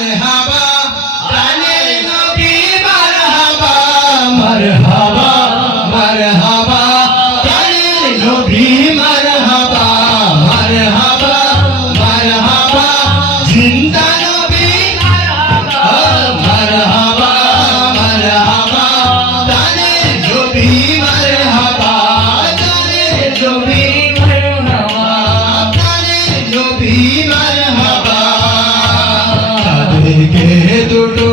মারহাবা প্রাণের নবী মারহাবা মারহাবা মারহাবা প্রাণের নবী মারহাবা মারহাবা মারহাবা জিন্দা নবী মারহাবা মারহাবা মারহাবা প্রাণের নবী মারহাবা প্রাণের নবী মারহাবা প্রাণের নবী মারহাবা তাদেরকে দুটো